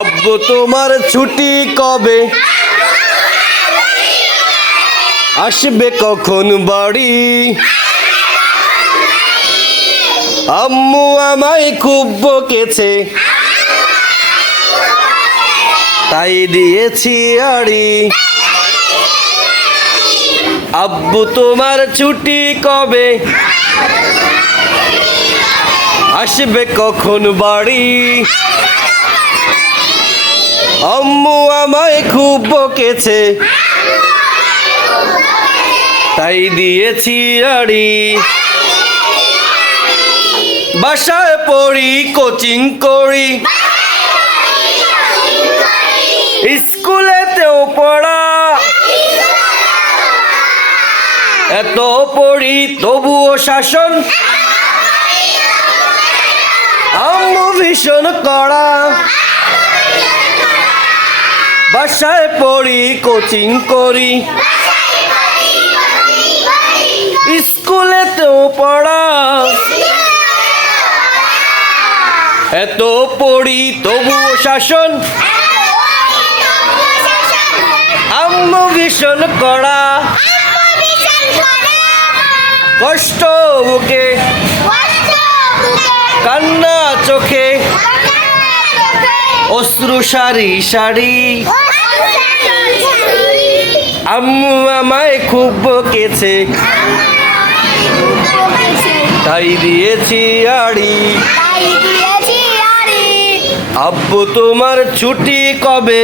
আব্বু তোমার ছুটি কবে, আসবে কখন বাড়ি? আম্মু আমায় খুব বকেছে, তাই দিয়েছি আড়ি। আব্বু তোমার ছুটি কবে, আসবে কখন বাড়ি? আম্মু আমায় খুব বকেছে, তাই দিয়েছি আড়ি। বাসায় পড়ি, কোচিং করি, স্কুলেতেও পড়া, এত পড়ি তবুও শাসন, আম্মু ভীষণ কড়া। বাসায় পড়ি, কোচিং করি, স্কুলেতেও পড়া, এত পড়ি তবুও শাসন, আম্মু ভীষণ কড়া। কষ্ট বুকে, কান্না চোখে, অশ্রু সারি সারি, আম্মু আমায় খুব বকেছে, তাই দিয়েছি আড়ি। আব্বু তোমার ছুটি কবে,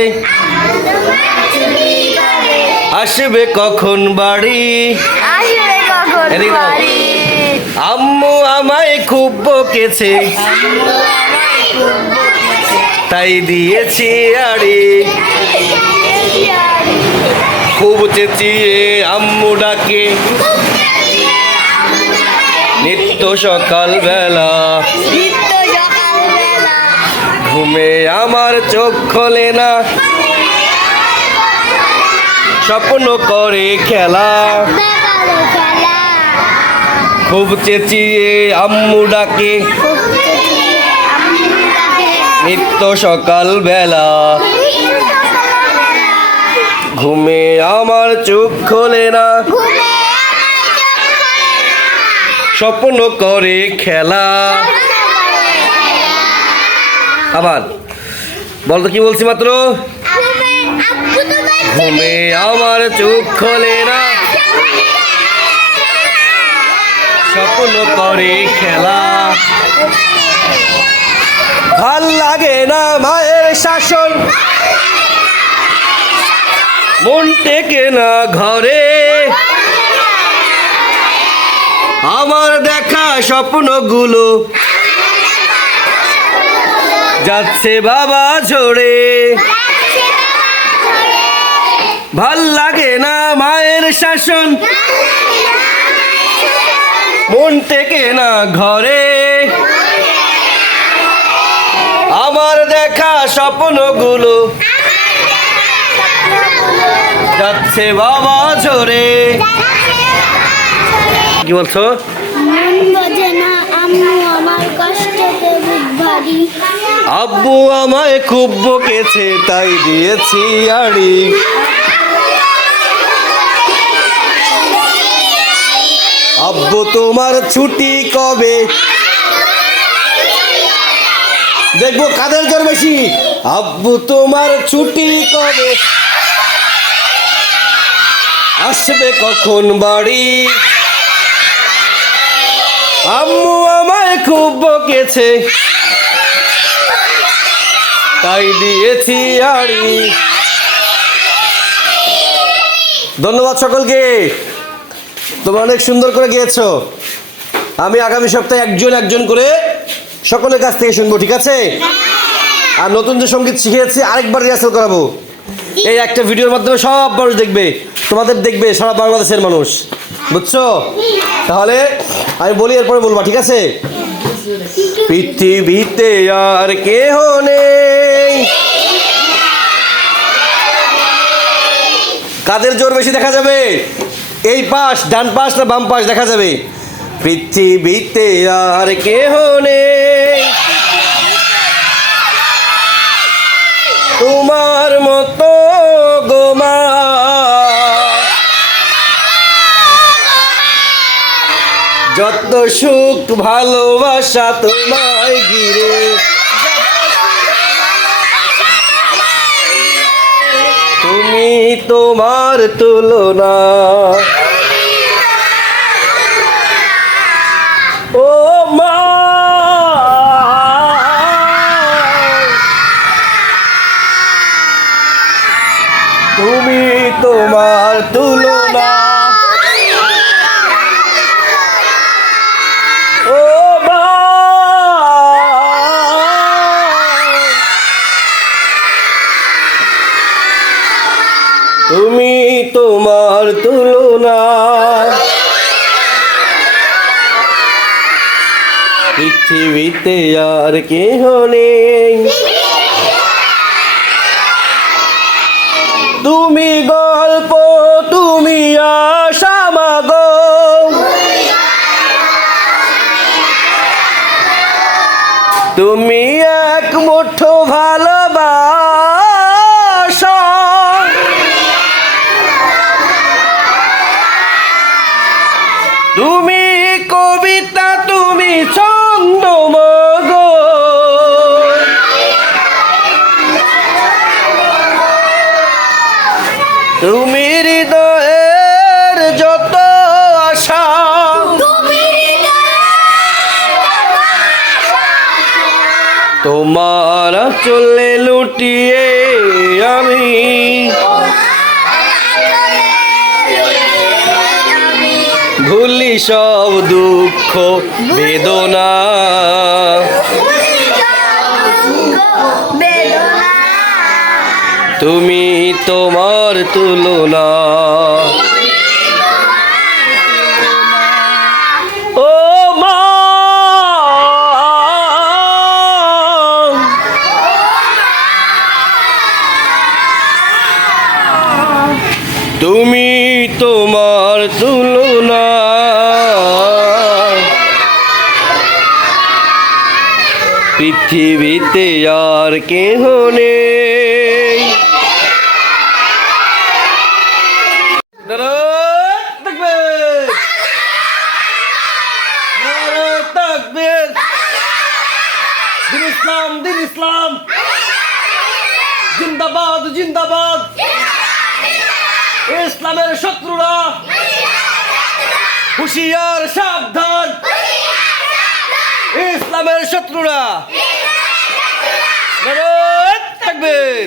আসবে কখন বাড়ি? আম্মু আমায় খুব বকেছে, তাই দিয়েছি আড়ি। খুব চেঁচিয়ে আম্মু ডাকে, নিত্য সকাল বেলা, ঘুমে আমার চোখ খোলে না, স্বপ্ন করে খেলা। খুব চেঁচিয়ে আম্মু ডাকে, নিত্য সকাল বেলা, ঘুমে আমার চোখ খোলে না, স্বপ্ন করে খেলা। আবার বলতো, কি বলছি মাত্র? ঘুমে আমার চোখ খোলে না, স্বপ্ন করে খেলা। ভাল লাগে না মায়ের শাসন, মন টেকে না ঘরে, আমার দেখা স্বপ্নগুলো যাচ্ছে বাবা ঝরে। ভাল লাগে না মায়ের শাসন, মন টেকে না ঘরে, আমার দেখা স্বপ্নগুলো যাচ্ছে বাবা ঝরে। কি বলছো? আব্বু আমায় খুব বকেছে, তাই দিয়েছি আড়ি। আব্বু তোমার ছুটি কবে, দেখবো কাদের জোর বেশি। আব্বু তোমার ছুটি কবে, আসবে কখন বাড়ি? আম্মু আমায় খুব বকেছে, তাই দিয়েছি আড়ি। ধন্যবাদ সকলকে, তোমরা অনেক সুন্দর করে গিয়েছো। আমি আগামী সপ্তাহে একজন একজন করে সকলের কাছ থেকে শুনবো, ঠিক আছে? আর নতুন যে সঙ্গীত শিখিয়েছি আরেকবার রিহার্সাল করাবো। এই একটা ভিডিওর মাধ্যমে সব মানুষ দেখবে, তোমাদের দেখবে সারা বাংলাদেশের মানুষ, বুঝছো? তাহলে আমি বলি, এরপরে বলবা, ঠিক আছে? পৃথিবীতে আর কেহ নেই, কাদের জোর বেশি দেখা যাবে? এই পাশ, ডান পাশ না বাম পাশ দেখা যাবে। পৃথিবীতে আর কেহ নেই, তোমার মতো গো মা, যত সুখ ভালোবাসা তোমায় ঘিরে, তুমি তোমার তুলনা। ও মা, তুমি তোমার তুলনা। ও মা, তুমি তোমার তুলনা। পৃথিবীতে আর কেহ নেই, তুমি গল্প, তুমি আশা মাগো, তুমি এক মুঠো ভালোবাসা, তুমি কবিতা, তুমি ছন্দ মাগো, তুমি হৃদয়ের যত আশা, তোমার চলে লুটিয়ে আমি, ভুলি সব দুঃখ বেদনা, তুমি তোমার তুলনা। ও মা, তুমি তোমার তুলনা। পৃথিবীতে আর কেহ নেই। দিন ইসলাম, দিন ইসলাম, জিন্দাবাদ, জিন্দাবাদ। ইসলামের শত্রুরা হুঁশিয়ার, সাবধান। ইসলামের শত্রুরা, নারায়ে তাকবীর।